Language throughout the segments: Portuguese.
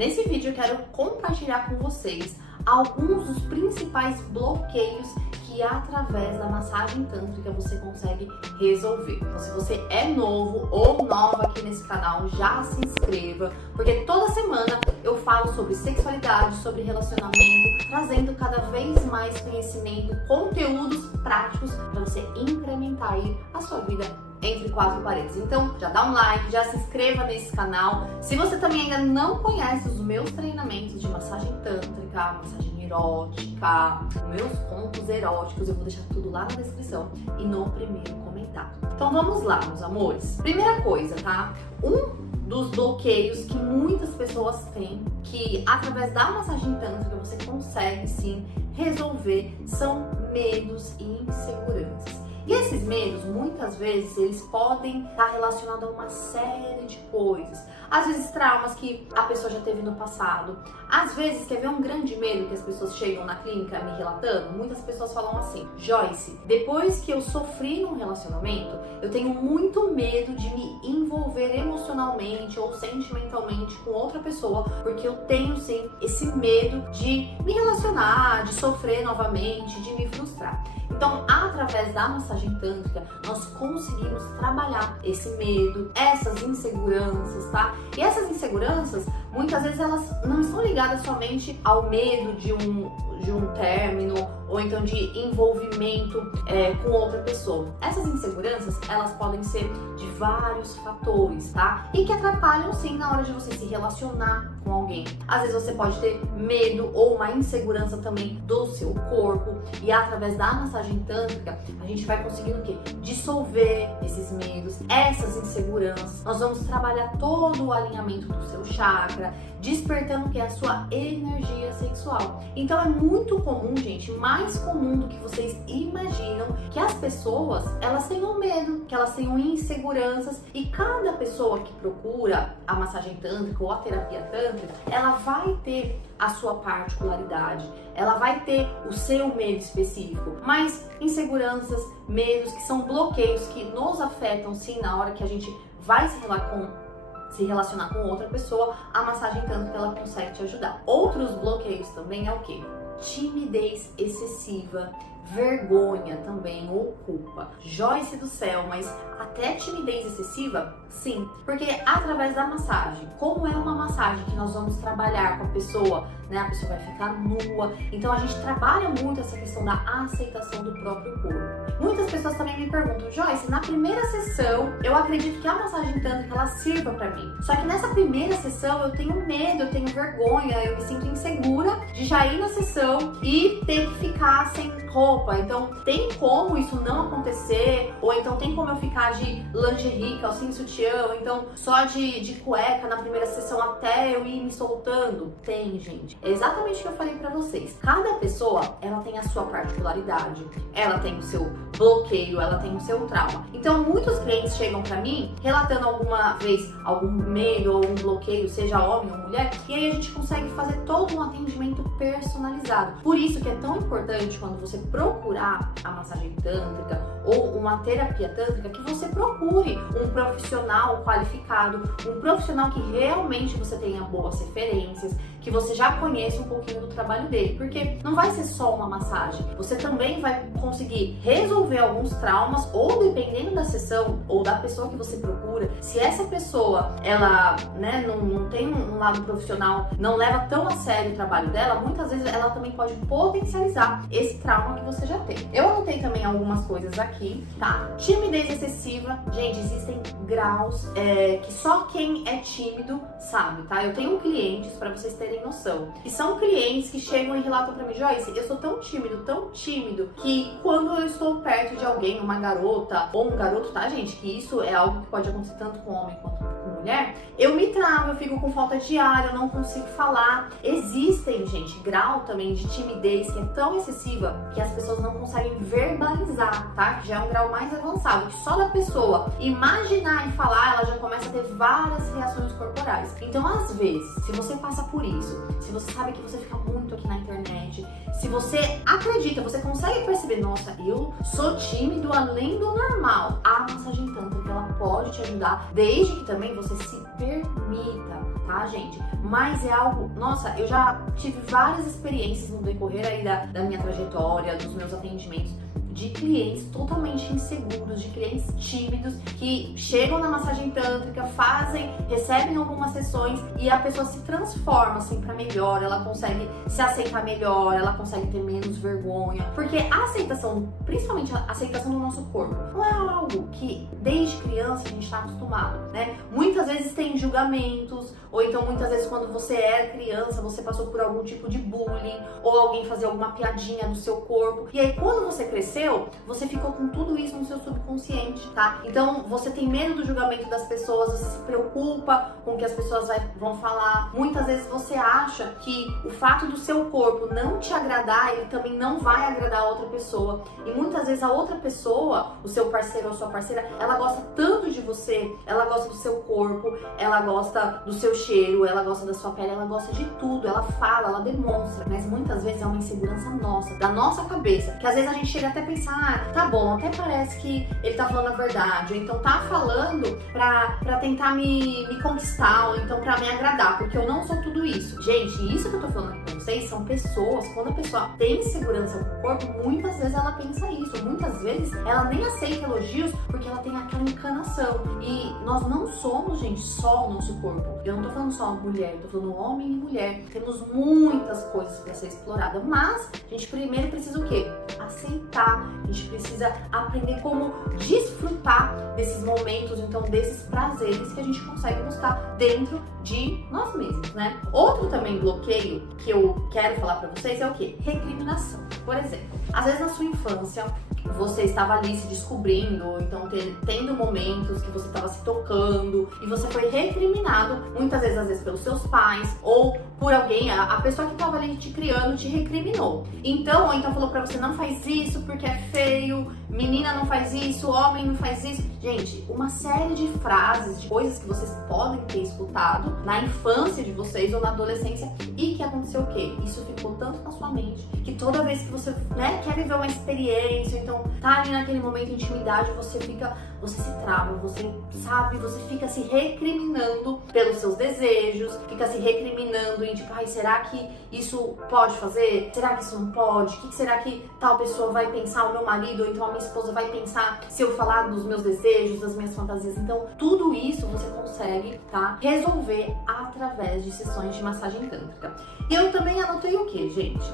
Nesse vídeo eu quero compartilhar com vocês alguns dos principais bloqueios que através da massagem tântrica você consegue resolver. Então, se você é novo ou nova aqui nesse canal, já se inscreva, porque toda semana eu falo sobre sexualidade, sobre relacionamento, trazendo cada vez mais conhecimento, conteúdos práticos para você incrementar aí a sua vida entre quatro paredes. Então já dá um like, já se inscreva nesse canal. Se você também ainda não conhece os meus treinamentos de massagem tântrica, massagem erótica, meus contos eróticos, eu vou deixar tudo lá na descrição e no primeiro comentário. Então vamos lá, meus amores. Primeira coisa, tá? Dos bloqueios que muitas pessoas têm, que através da massagem tântrica você consegue sim resolver, são medos e inseguranças. E esses medos, muitas vezes, eles podem estar relacionados a uma série de coisas. Às vezes, traumas que a pessoa já teve no passado. Às vezes, quer ver um grande medo que as pessoas chegam na clínica me relatando? Muitas pessoas falam assim: Joyce, depois que eu sofri num relacionamento, eu tenho muito medo de me envolver emocionalmente ou sentimentalmente com outra pessoa, porque eu tenho, sim, esse medo de me relacionar, de sofrer novamente, de me frustrar. Então, através da massagem tântrica, nós conseguimos trabalhar esse medo, essas inseguranças, tá? E essas inseguranças, muitas vezes, elas não estão ligadas somente ao medo de um término ou então de envolvimento com outra pessoa. Essas inseguranças, elas podem ser de vários fatores, tá? E que atrapalham, sim, na hora de você se relacionar com alguém. Às vezes você pode ter medo ou uma insegurança também do seu corpo, e através da massagem tântrica a gente vai conseguindo o quê? Dissolver esses medos, essas inseguranças. Nós vamos trabalhar todo o alinhamento do seu chakra, despertando o que é a sua energia sexual. Então é muito comum, gente, mais comum do que vocês imaginam, que as pessoas, elas tenham medo, que elas tenham inseguranças, e cada pessoa que procura a massagem tântrica ou a terapia tântrica, ela vai ter a sua particularidade, ela vai ter o seu medo específico, mas inseguranças, medos que são bloqueios que nos afetam sim na hora que a gente vai se relacionar com outra pessoa, a massagem tântrica ela consegue te ajudar. Outros bloqueios também é o quê? Timidez excessiva, vergonha também ou culpa. Joyce do céu, mas até timidez excessiva? Sim, porque através da massagem, como é uma massagem que nós vamos trabalhar com a pessoa, né? A pessoa vai ficar nua, então a gente trabalha muito essa questão da aceitação do próprio corpo. Muitas pessoas também me perguntam: Joyce, na primeira sessão, eu acredito que a massagem tântrica ela sirva pra mim, só que nessa primeira sessão eu tenho medo, eu tenho vergonha, eu me sinto insegura de já ir na sessão e ter que ficar sem roupa. Então tem como isso não acontecer? Ou então tem como eu ficar de lingerie, calcinha, sutiã, ou então só de cueca na primeira sessão até eu ir me soltando? Tem, gente. É exatamente o que eu falei pra vocês. Cada pessoa, ela tem a sua particularidade, ela tem o seu bloqueio, ela tem o seu trauma. Então muitos clientes chegam pra mim relatando alguma vez algum medo ou um bloqueio, seja homem ou mulher, e aí a gente consegue fazer todo um atendimento personalizado. Por isso que é tão importante quando você procurar a massagem tântrica ou uma terapia tântrica, que você procure um profissional qualificado, um profissional que realmente você tenha boas referências, que você já conheça um pouquinho do trabalho dele, porque não vai ser só uma massagem, você também vai conseguir resolver alguns traumas, ou dependendo da sessão ou da pessoa que você procura, se essa pessoa, ela, né, não tem um lado profissional, não leva tão a sério o trabalho dela, muitas vezes ela também pode potencializar esse trauma que você já tem. Eu anotei também algumas coisas aqui, tá? Timidez excessiva, gente, existem graus que só quem é tímido sabe, tá? Eu tenho clientes, pra vocês terem noção, que são clientes que chegam e relatam pra mim: Joyce, eu sou tão tímido, que quando eu estou perto de alguém, uma garota ou um garoto, tá, gente? Que isso é algo que pode acontecer tanto com homem quanto com mulher, eu me travo, eu fico com falta de ar, eu não consigo falar. Existem, gente, grau também de timidez que é tão excessiva que as pessoas não conseguem verbalizar, tá? Que já é um grau mais avançado, que só da pessoa imaginar e falar, ela já começa a ter várias reações corporais. Então, às vezes, se você passa por isso, se você sabe que você fica muito aqui na internet, se você acredita, você consegue perceber: nossa, eu sou tímido além do normal, a massagem tântrica ela pode te ajudar, desde que também você se permita, tá, gente? Mas é algo, nossa, eu já tive várias experiências no decorrer aí da minha trajetória, dos meus atendimentos, de clientes totalmente inseguros, de clientes tímidos que chegam na massagem tântrica, recebem algumas sessões e a pessoa se transforma assim para melhor, ela consegue se aceitar melhor, ela consegue ter menos vergonha, porque a aceitação, principalmente a aceitação do nosso corpo, não é algo que desde criança a gente está acostumado, né? Muitas vezes tem julgamentos, ou então muitas vezes quando você era criança, você passou por algum tipo de bullying, ou alguém fazia alguma piadinha do seu corpo, e aí quando você cresceu, você ficou com tudo isso no seu subconsciente, tá? Então você tem medo do julgamento das pessoas, você se preocupa com o que as pessoas vão falar. Muitas vezes você acha que o fato do seu corpo não te agradar, ele também não vai agradar a outra pessoa. E muitas vezes a outra pessoa, o seu parceiro ou sua parceira, ela gosta tanto de você, ela gosta do seu corpo, ela gosta do seu cheiro, ela gosta da sua pele, ela gosta de tudo, ela fala, ela demonstra. Mas muitas vezes é uma insegurança nossa, da nossa cabeça, que às vezes a gente chega até a pensar, tá bom, até parece que ele tá falando a verdade, ou então tá falando pra tentar me conquistar, ou então pra me agradar, porque eu não sou tudo isso. Gente, isso que eu tô falando aqui pra vocês são pessoas, quando a pessoa tem insegurança no corpo, muitas vezes ela pensa isso, muitas vezes ela nem aceita elogios porque ela tem aquela encanação. E nós não somos, gente, só o nosso corpo. Eu não tô falando só mulher, eu tô falando homem e mulher. Temos muitas coisas pra ser explorada, mas a gente primeiro precisa o quê? Aceitar. A gente precisa aprender como desfrutar desses momentos, então desses prazeres que a gente consegue buscar dentro de nós mesmos, né? Outro também bloqueio que eu quero falar pra vocês é o quê? Recriminação. Por exemplo, às vezes na sua infância você estava ali se descobrindo, então tendo momentos que você estava se tocando e você foi recriminado, muitas vezes, às vezes pelos seus pais ou por alguém, a pessoa que estava ali te criando te recriminou. Então, ou então falou pra você, não faz isso porque é feio, menina não faz isso, homem não faz isso. Gente, uma série de frases, de coisas que vocês podem ter escutado na infância de vocês ou na adolescência e que aconteceu o quê? Isso ficou tanto na sua mente que toda vez que você, né, quer viver uma experiência, então tá ali naquele momento de intimidade, você se trava, você sabe, você fica se recriminando pelos seus desejos, fica se recriminando em tipo, ai, será que isso pode fazer? Será que isso não pode? O que será que tal pessoa vai pensar, o meu marido, ou então a minha esposa vai pensar se eu falar dos meus desejos, das minhas fantasias? Então, tudo isso você consegue, tá, resolver através de sessões de massagem tântrica. E eu também anotei o que, gente?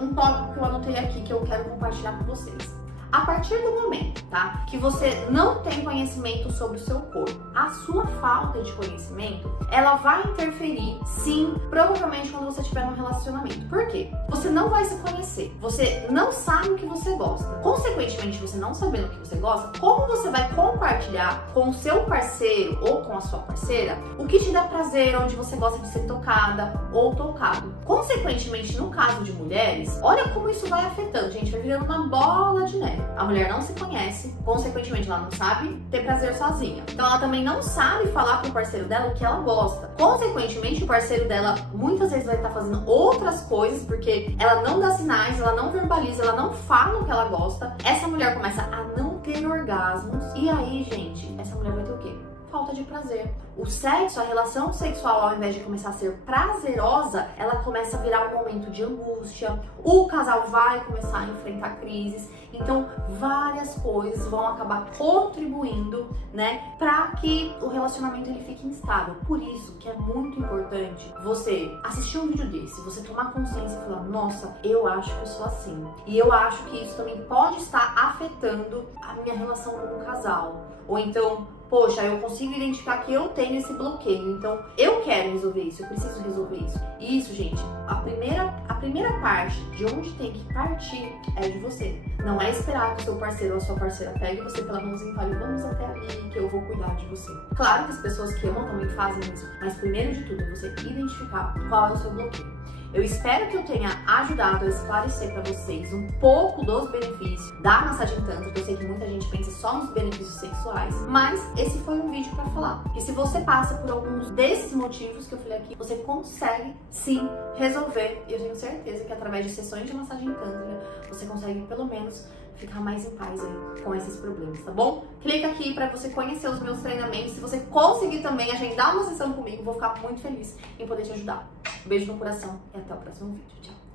Um tópico que eu anotei aqui que eu quero compartilhar com vocês. A partir do momento, tá, que você não tem conhecimento sobre o seu corpo, a sua falta de conhecimento, ela vai interferir, sim, provavelmente quando você estiver num relacionamento. Por quê? Você não vai se conhecer, você não sabe o que você gosta. Consequentemente, você não sabendo o que você gosta, como você vai compartilhar com o seu parceiro ou com a sua parceira o que te dá prazer, onde você gosta de ser tocada ou tocado? Consequentemente, no caso de mulheres, olha como isso vai afetando, gente, vai virando uma bola de neve. A mulher não se conhece, consequentemente ela não sabe ter prazer sozinha. Então ela também não sabe falar pro parceiro dela o que ela gosta. Consequentemente, o parceiro dela muitas vezes vai estar fazendo outras coisas porque ela não dá sinais, ela não verbaliza, ela não fala o que ela gosta. Essa mulher começa a não ter orgasmos e aí, gente, essa mulher vai ter o quê? Falta de prazer. O sexo, a relação sexual, ao invés de começar a ser prazerosa, ela começa a virar um momento de angústia. O casal vai começar a enfrentar crises. Então, várias coisas vão acabar contribuindo, né, para que o relacionamento ele fique instável. Por isso que é muito importante você assistir um vídeo desse, você tomar consciência e falar, nossa, eu acho que eu sou assim. E eu acho que isso também pode estar afetando a minha relação com o casal. Ou então, poxa, eu consigo identificar que eu tenho esse bloqueio, então eu quero resolver isso, eu preciso resolver isso. E isso, gente, a primeira parte de onde tem que partir é de você. Não é esperar que o seu parceiro ou a sua parceira pegue você pela mãozinha e fale, vamos até ali que eu vou cuidar de você. Claro que as pessoas que amam também fazem isso, mas primeiro de tudo é você identificar qual é o seu bloqueio. Eu espero que eu tenha ajudado a esclarecer para vocês um pouco dos benefícios da massagem tântrica. Eu sei que muita gente pensa só nos benefícios sexuais, mas esse foi um vídeo para falar que se você passa por alguns desses motivos que eu falei aqui, você consegue sim resolver. E eu tenho certeza que através de sessões de massagem tântrica, você consegue pelo menos ficar mais em paz aí com esses problemas, tá bom? Clica aqui para você conhecer os meus treinamentos. Se você conseguir também agendar uma sessão comigo, vou ficar muito feliz em poder te ajudar. Um beijo no coração e até o próximo vídeo. Tchau!